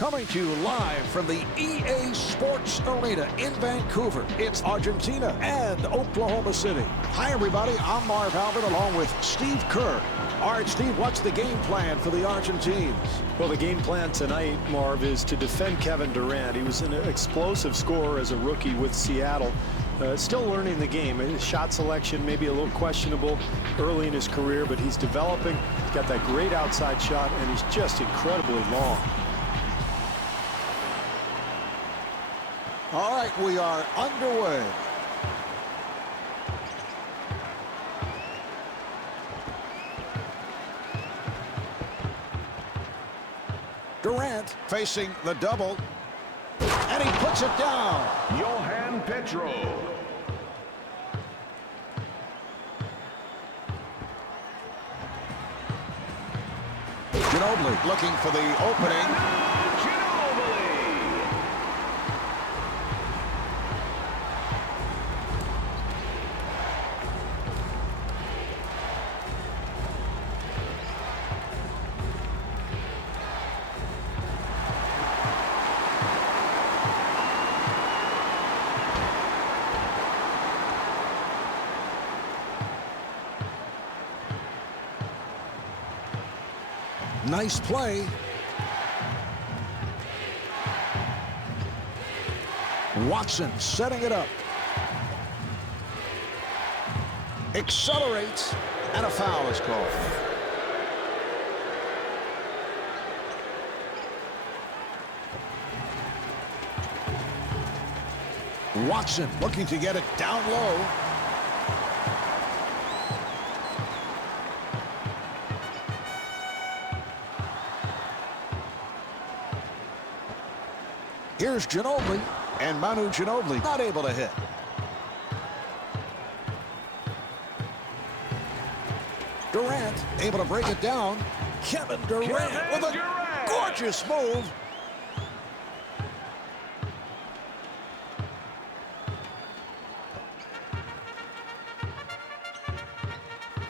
Coming to you live from the EA Sports Arena in Vancouver, it's Argentina and Oklahoma City. Hi, everybody. I'm Marv Albert along with Steve Kerr. All right, Steve, what's the game plan for the Argentines? Well, the game plan tonight, Marv, is to defend Kevin Durant. He was an explosive scorer as a rookie with Seattle. Still learning the game. His shot selection maybe a little questionable early in his career, but he's developing. He's got that great outside shot, and he's just incredibly long. All right, we are underway. Durant facing the double, and he puts it down. Johan Petro. Ginobili looking for the opening. Nice play. Watson setting it up. Accelerates, and a foul is called. Watson looking to get it down low. Here's Ginobili, and Manu Ginobili not able to hit. Durant able to break it down. Kevin Durant with a gorgeous move.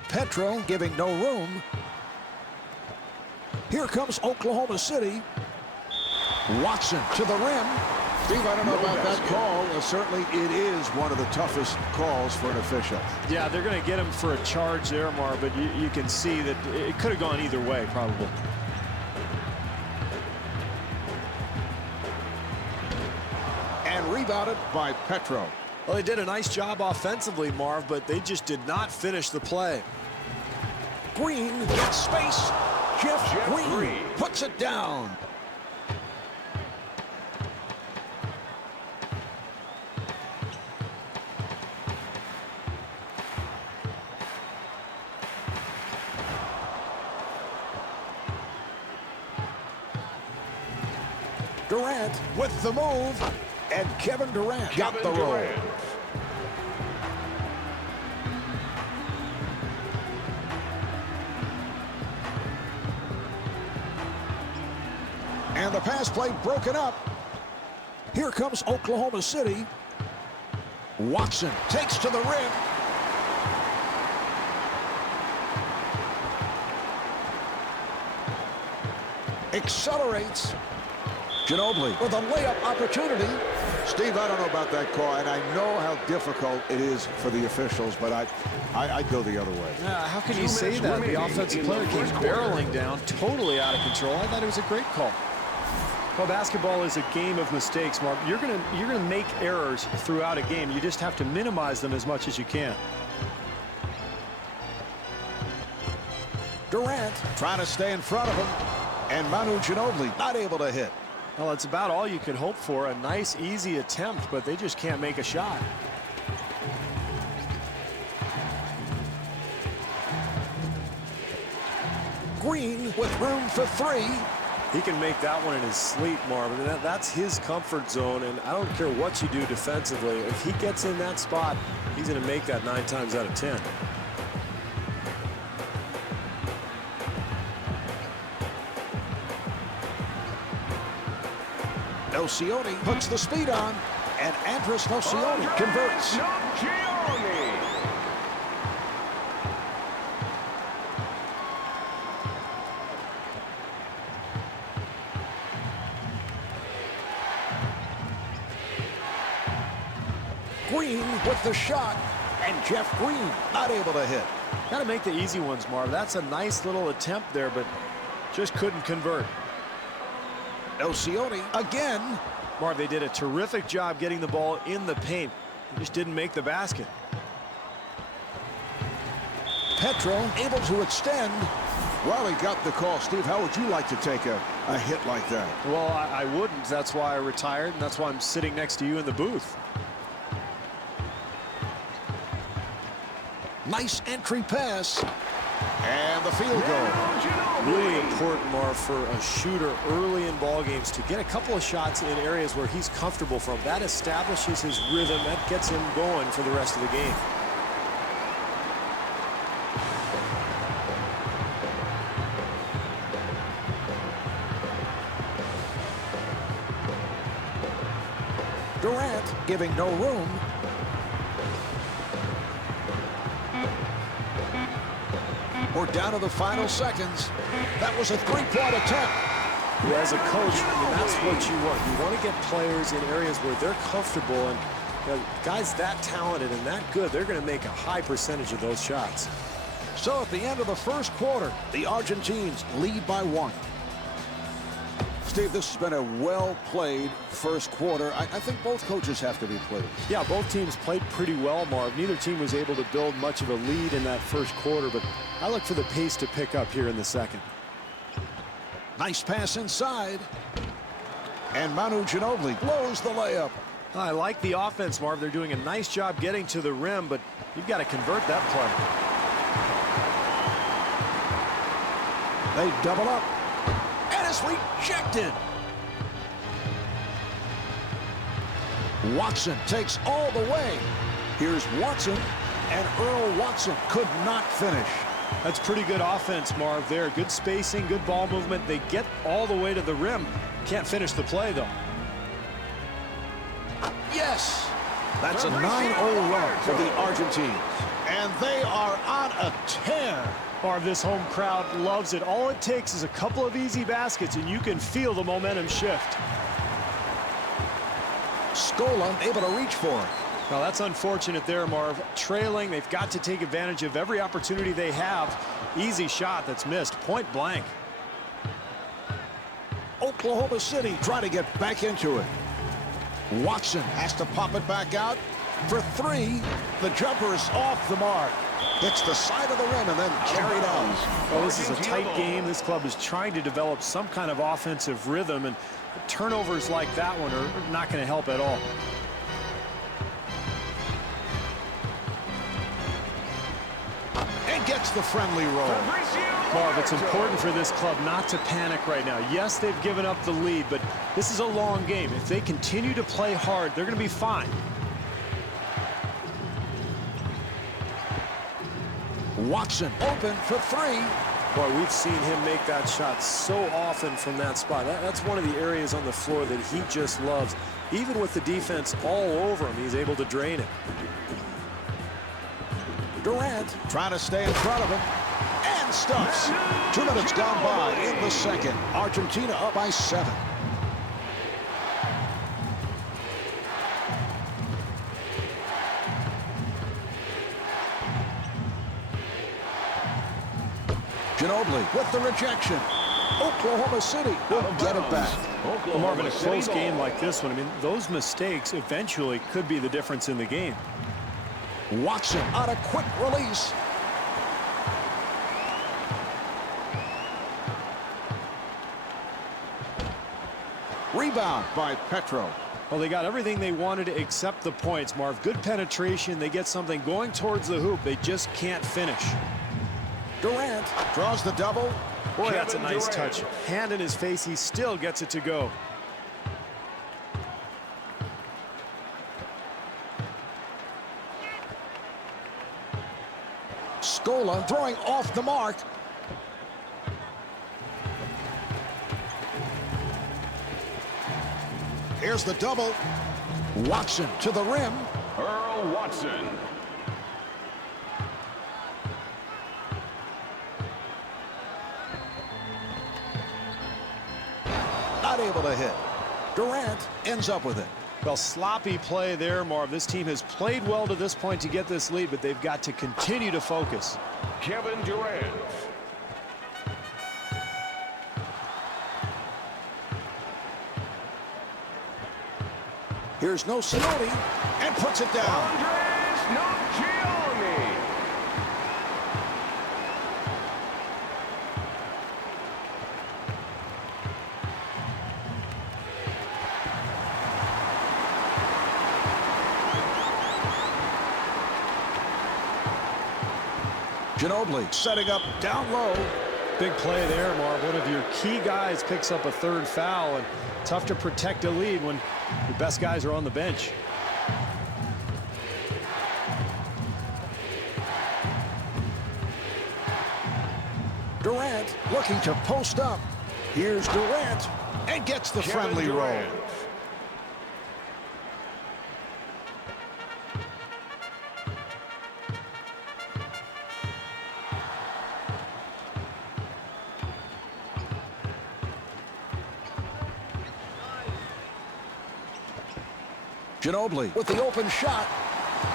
Petro giving no room. Here comes Oklahoma City. Watson to the rim. Steve, I don't know about that call. Certainly it is one of the toughest calls for an official. Yeah, they're going to get him for a charge there, Marv, but you can see that it could have gone either way, probably. And rebounded by Petro. Well, they did a nice job offensively, Marv, but they just did not finish the play. Green gets space. Jeff Green puts it down. Durant with the move, and Kevin Durant got the roll. And the pass play broken up. Here comes Oklahoma City. Watson takes to the rim. Accelerates. Ginobili with a layup opportunity. Steve, I don't know about that call, and I know how difficult it is for the officials, but I'd go the other way. Yeah, how can you say that? The offensive player came barreling down, totally out of control. I thought it was a great call. Well, basketball is a game of mistakes, Mark. You're gonna make errors throughout a game. You just have to minimize them as much as you can. Durant trying to stay in front of him, and Manu Ginobili not able to hit. Well, it's about all you could hope for. A nice, easy attempt, but they just can't make a shot. Green with room for three. He can make that one in his sleep, Marvin. That's his comfort zone, and I don't care what you do defensively. If he gets in that spot, he's going to make that 9 times out of 10. Nocioni puts the speed on, and Andres Nocioni converts. Green with the shot. And Jeff Green not able to hit. Got to make the easy ones, Marv. That's a nice little attempt there, but just couldn't convert. Nocioni again. Marv, they did a terrific job getting the ball in the paint. They just didn't make the basket. Petro able to extend. Well, he got the call. Steve, how would you like to take a hit like that? Well, I wouldn't. That's why I retired, and that's why I'm sitting next to you in the booth. Nice entry pass. And the field goal. Really important, Marv, for a shooter early in ball games to get a couple of shots in areas where he's comfortable from. That establishes his rhythm. That gets him going for the rest of the game. Durant giving no room. We're down to the final seconds. That was a three-point attempt. Yeah, as a coach, I mean, that's what you want. You want to get players in areas where they're comfortable, and guys that talented and that good, they're going to make a high percentage of those shots. So at the end of the first quarter, the Argentines lead by 1. Steve, this has been a well-played first quarter. I think both coaches have to be pleased. Yeah, both teams played pretty well, Marv. Neither team was able to build much of a lead in that first quarter, but I look for the pace to pick up here in the second. Nice pass inside. And Manu Ginobili blows the layup. I like the offense, Marv. They're doing a nice job getting to the rim, but you've got to convert that play. They double up. And it's rejected. Watson takes all the way. Here's Watson, and Earl Watson could not finish. That's pretty good offense, Marv, there. Good spacing, good ball movement. They get all the way to the rim. Can't finish the play, though. Yes! That's a 9-0 run for the Argentines. And they are on a tear. Marv, this home crowd loves it. All it takes is a couple of easy baskets, and you can feel the momentum shift. Scola able to reach for it. Well, that's unfortunate there, Marv. Trailing, they've got to take advantage of every opportunity they have. Easy shot that's missed, point blank. Oklahoma City trying to get back into it. Watson has to pop it back out for 3. The jumper is off the mark. Hits the side of the rim and then carried out. Well, this is a tight game. This club is trying to develop some kind of offensive rhythm, and turnovers like that one are not going to help at all. And gets the friendly roll. Marv, it's important for this club not to panic right now. Yes, they've given up the lead, but this is a long game. If they continue to play hard, they're going to be fine. Watson open for 3. Boy, we've seen him make that shot so often from that spot. That's one of the areas on the floor that he just loves. Even with the defense all over him, he's able to drain it. Durant trying to stay in front of him and stuffs. 2 minutes gone by in the second. Argentina up by 7. Ginobili with the rejection. Oklahoma City will get it back. Well, Marvin, a close game like this one, I mean, those mistakes eventually could be the difference in the game. Watson on a quick release. Rebound by Petro. Well, they got everything they wanted except the points, Marv. Good penetration. They get something going towards the hoop. They just can't finish. Durant draws the double. Boy, that's a nice touch. Hand in his face, he still gets it to go. Scola throwing off the mark. Here's the double. Watson to the rim. Earl Watson. Not able to hit. Durant ends up with it. Well, sloppy play there, Marv. This team has played well to this point to get this lead, but they've got to continue to focus. Kevin Durant. Here's Nocioni, and puts it down. Andres Nocioni. Ginobili setting up down low. Big play there, Marv. One of your key guys picks up a third foul, and tough to protect a lead when your best guys are on the bench. Durant looking to post up. Here's Durant, and gets the friendly roll. Ginobili with the open shot.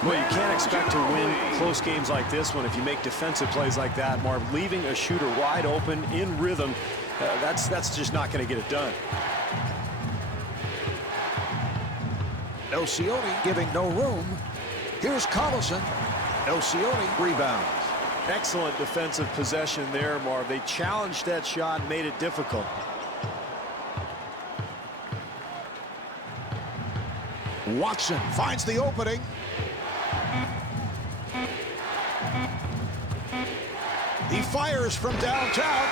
Well, you can't expect to win close games like this one if you make defensive plays like that, Marv. Leaving a shooter wide open in rhythm, that's just not going to get it done. Nocioni giving no room. Here's Collison. Nocioni rebounds. Excellent defensive possession there, Marv. They challenged that shot and made it difficult. Watson finds the opening. He fires from downtown.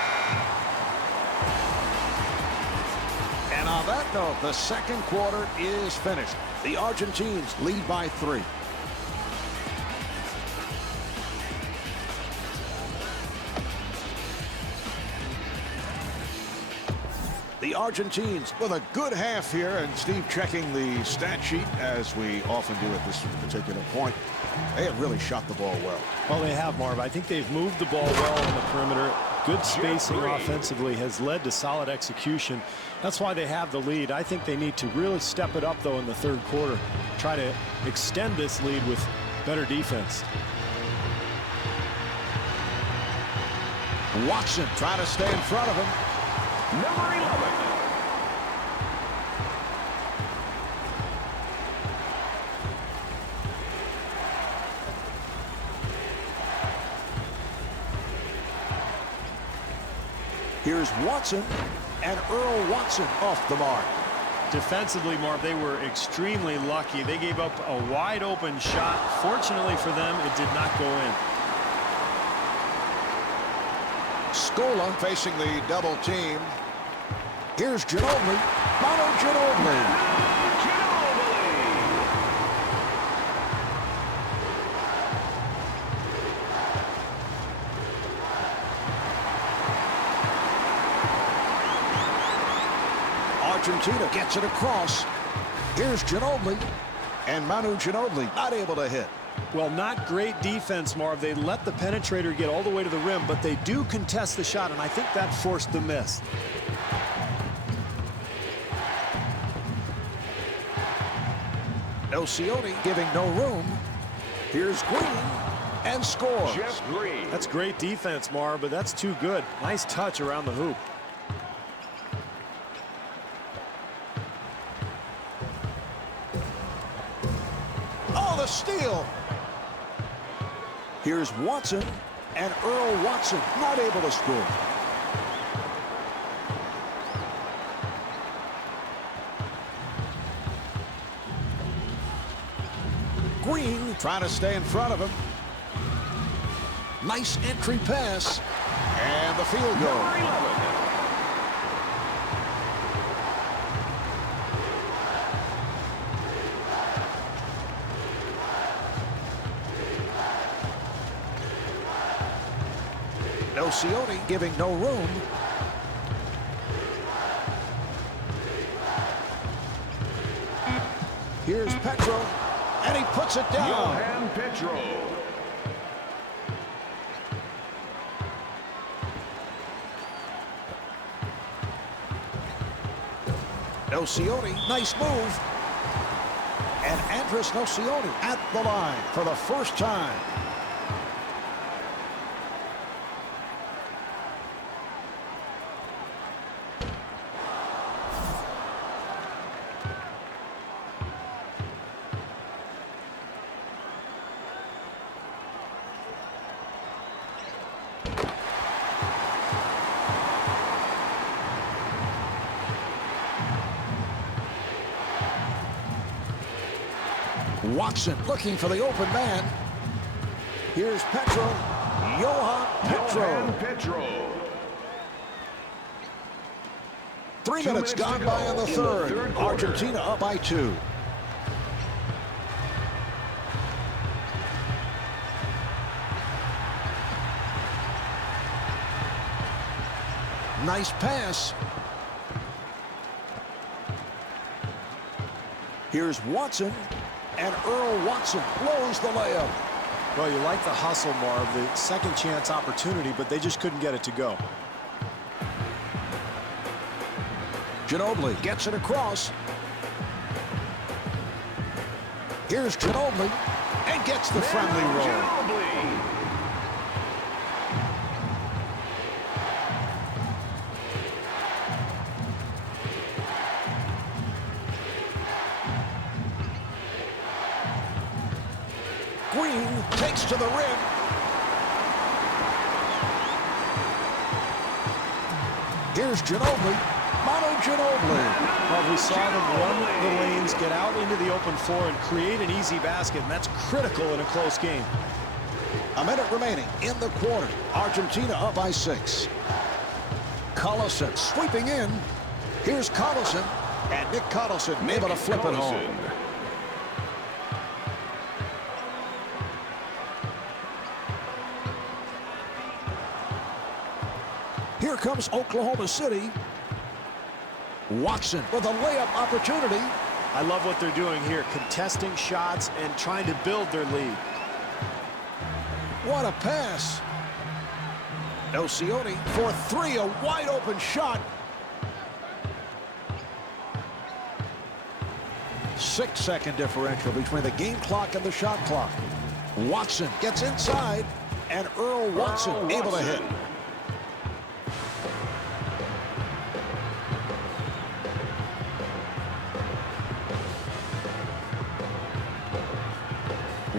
And on that note, the second quarter is finished. The Argentines lead by 3. The Argentines with a good half here, and Steve checking the stat sheet as we often do at this particular point. They have really shot the ball well. Well, they have, Marv. I think they've moved the ball well on the perimeter. Good spacing offensively has led to solid execution. That's why they have the lead. I think they need to really step it up, though, in the third quarter. Try to extend this lead with better defense. Watson trying to stay in front of him. Number 11. Here's Watson, and Earl Watson off the mark. Defensively, Marv, they were extremely lucky. They gave up a wide open shot. Fortunately for them, it did not go in. Scola facing the double team. Here's Ginobili. Manu Ginobili. Argentina gets it across. Here's Ginobili. And Manu Ginobili not able to hit. Well, not great defense, Marv. They let the penetrator get all the way to the rim, but they do contest the shot, and I think that forced the miss. Nocioni giving no room. Here's Green, and scores. Jeff Green. That's great defense, Marv, but that's too good. Nice touch around the hoop. Oh, the steal. Here's Watson, and Earl Watson not able to score. Green trying to stay in front of him. Nice entry pass, and the field goal. Number 11. Nocioni giving no room. Here's Petro, and he puts it down. Johan Petro. Nocioni, nice move. And Andres Nocioni at the line for the first time. Watson looking for the open man. Here's Petro. Johan Petro. 3 minutes gone by in the third. Argentina up by 2. Nice pass. Here's Watson. And Earl Watson blows the layup. Well, you like the hustle, Marv, the second chance opportunity, but they just couldn't get it to go. Ginobili gets it across. Here's Ginobili and gets the friendly roll. Green takes to the rim. Here's Ginobili. Manu Ginobili. Well, we saw them run the lanes, get out into the open floor, and create an easy basket, and that's critical in a close game. A minute remaining in the quarter. Argentina up by 6. Collison sweeping in. Here's Collison. And Nick Collison able to flip it home. Here comes Oklahoma City. Watson with a layup opportunity. I love what they're doing here, contesting shots and trying to build their lead. What a pass. Nocioni for 3, a wide open shot. 6-second differential between the game clock and the shot clock. Watson gets inside, and Earl Watson able to hit.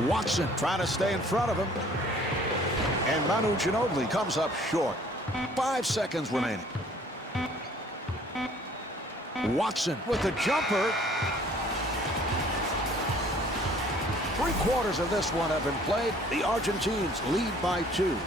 Watson trying to stay in front of him. And Manu Ginobili comes up short. 5 seconds remaining. Watson with the jumper. 3/4 of this one have been played. The Argentines lead by 2.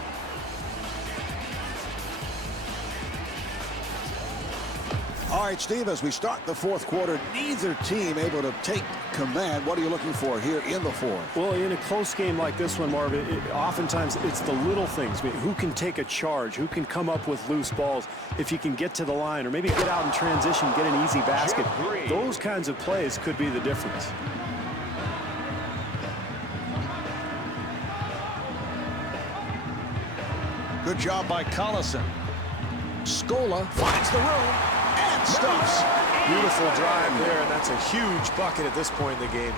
All right, Steve, as we start the fourth quarter, neither team able to take command. What are you looking for here in the fourth? Well, in a close game like this one, Marv, oftentimes it's the little things. I mean, who can take a charge? Who can come up with loose balls? If you can get to the line or maybe get out in transition, get an easy basket. Those kinds of plays could be the difference. Good job by Collison. Scola finds the room and stuffs. Beautiful drive there, and that's a huge bucket at this point in the game.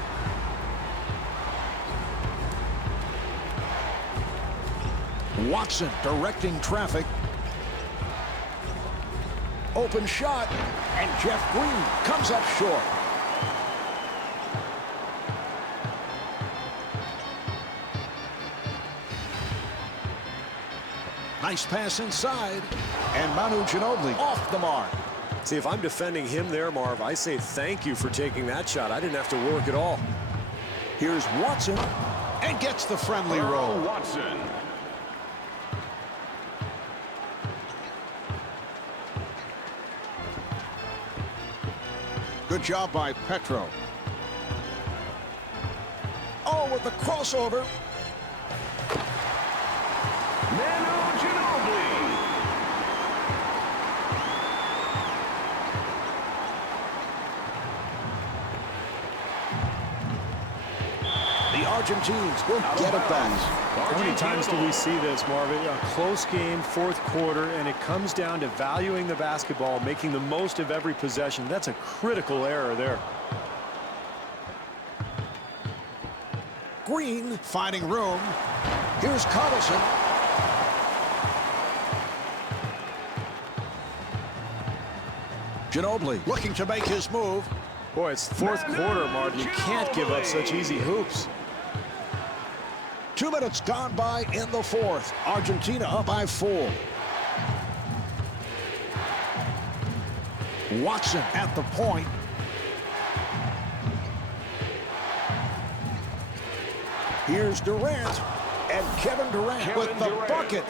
Watson directing traffic. Open shot, and Jeff Green comes up short. Nice pass inside, and Manu Ginobili off the mark. See, if I'm defending him there, Marv, I say thank you for taking that shot. I didn't have to work at all. Here's Watson, and gets the friendly roll. Watson. Good job by Petro. Oh, with the crossover. Manu Ginobili. The Argentines will get it back. How many times do we see this, Marvin? A close game, fourth quarter, and it comes down to valuing the basketball, making the most of every possession. That's a critical error there. Green finding room. Here's Collison. Ginobili looking to make his move. Boy, it's fourth quarter, Marv. You can't give up such easy hoops. 2 minutes gone by in the fourth. Argentina up by 4. Watson at the point. Here's Durant. And Kevin Durant with the bucket.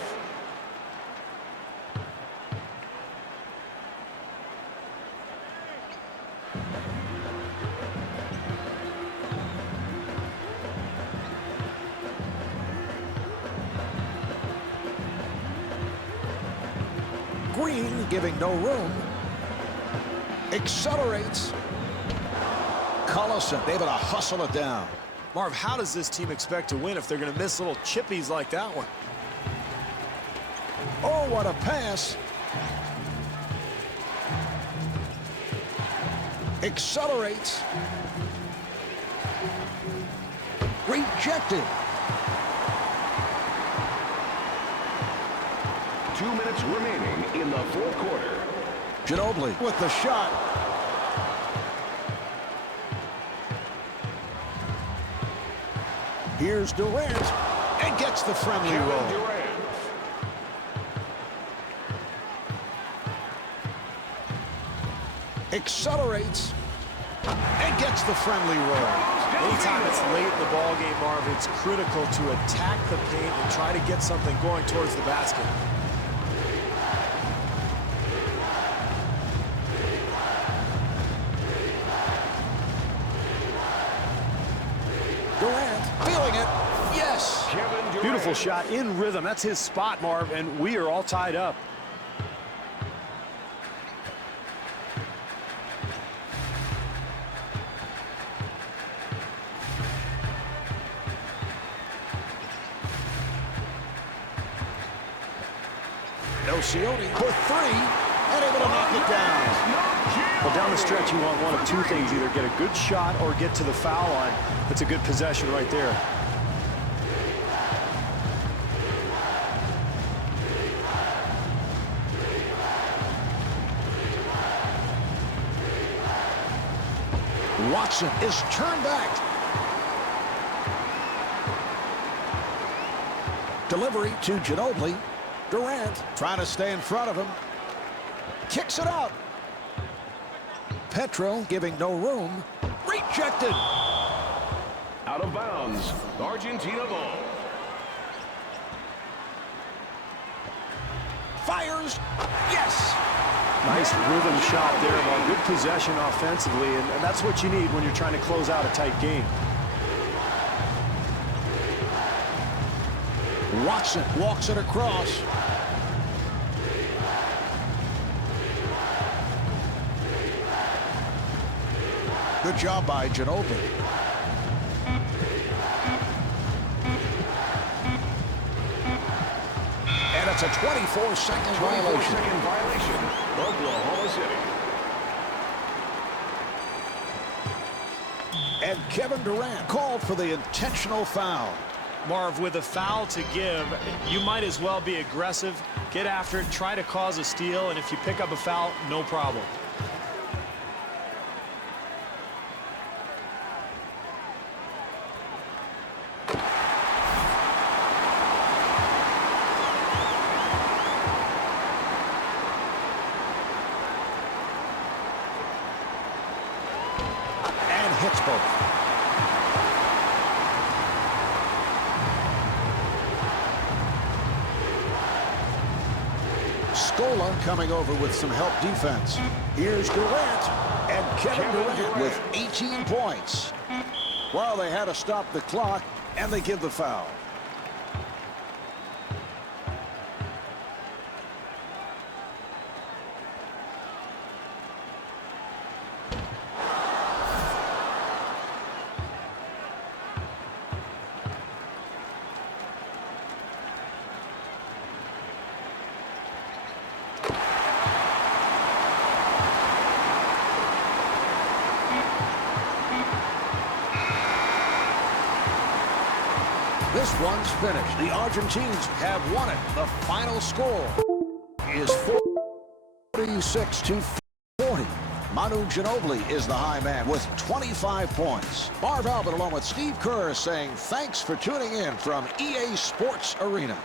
Green giving no room. Accelerates. Collison able to hustle it down. Marv, how does this team expect to win if they're going to miss little chippies like that one? Oh, what a pass. Accelerates. Rejected. 2 minutes remaining in the fourth quarter. Ginobili with the shot. Here's Durant and gets the friendly roll. Durant. Accelerates and gets the friendly roll. Anytime it's late in the ball game, Marv, it's critical to attack the paint and try to get something going towards the basket. Durant feeling it. Yes. Beautiful shot in rhythm. That's his spot, Marv, and we are all tied up. Nocioni for 3 and able to knock it down. Well, down the stretch, you want one of two things. Either get a good shot or get to the foul line. That's a good possession right there. Watson is turned back. Delivery to Ginobili. Durant trying to stay in front of him. Kicks it out. Petro giving no room. Rejected. Out of bounds. Argentina ball. Fires. Yes. Nice rhythm shot there, Marv. Good possession offensively, and that's what you need when you're trying to close out a tight game. Watson walks it across. Good job by Ginobili. And it's a 24-second violation. 24-second violation. Oklahoma City. And Kevin Durant called for the intentional foul. Marv, with a foul to give, you might as well be aggressive, get after it, try to cause a steal, and if you pick up a foul, no problem. And hits both. Scola coming over with some help defense. Here's Durant, and Kevin Durant with 18 points. Well, they had to stop the clock, and they give the foul. This one's finished. The Argentines have won it. The final score is 46-40. Manu Ginobili is the high man with 25 points. Marv Albert along with Steve Kerr saying thanks for tuning in from EA Sports Arena.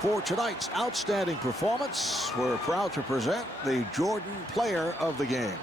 For tonight's outstanding performance, we're proud to present the Jordan Player of the Game.